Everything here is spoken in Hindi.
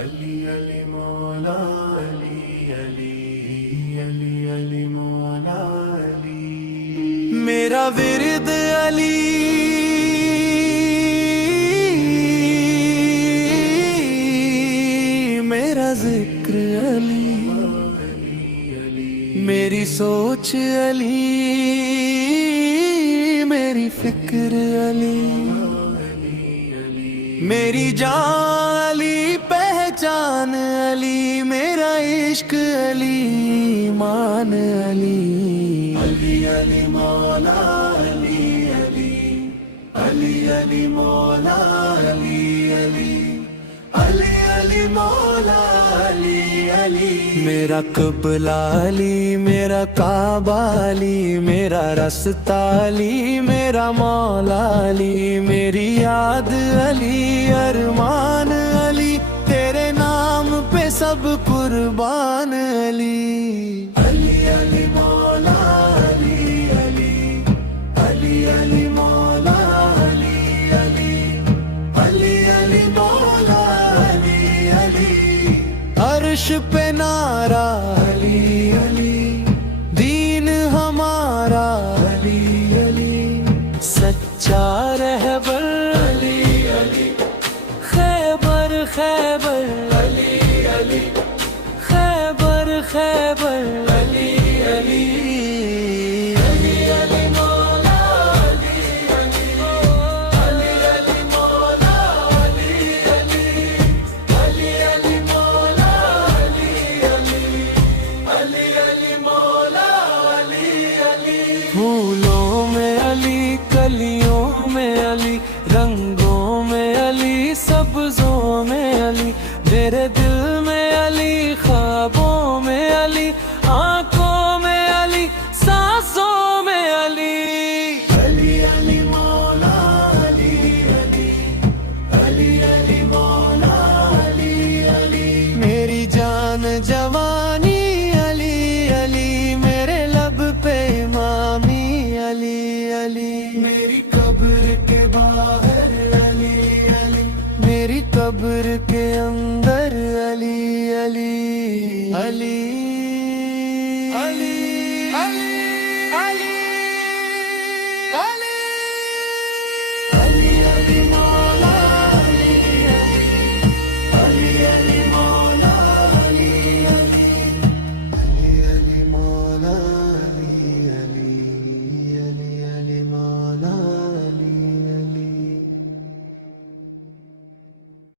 अली अली मौला अली अली अली अली मौला अली। मेरा विरद अली, मेरा जिक्र अली, मेरी सोच अली, मेरी फिक्र अली, मेरी जान अली, पहचान अली, मेरा इश्क अली, मान अली। अली अली मौला अली अली अली अली मौला अली अली अली अली मौला अली अली। मेरा कबला अली, मेरा काबा अली, मेरा रास्ता अली, मेरा मौला अली, मेरी याद अली, अरमान अली, तेरे नाम पे सब कुर्बान अली। अली अली मौला अली अली अली अली मौला अली अली अली अली मौला अली अली। अर्श पे नारा अली अली, दीन हमारा अली अली, सच्चा रहबर अली अली, खैबर खैबर अली अली, खैबर खैबर अली अली। अली अली मौला अली अली अली अली मौला अली अली अली अली मौला अली अली अली अली मौला अली अली। फूलों में अली, कलियों में अली, रंगों में अली, सब्जों में अली, मेरे दिल में अली, ख्वाबों में अली, आंखों में अली, सांसों में अली। अली अली मौला अली अली अली अली मौला अली अली। मेरी जान जवानी अली अली, मेरे लब पे इमामी अली अली, मेरी कब्र के बाहर अली अली, मेरी कब्र के अंदर अली अली अली।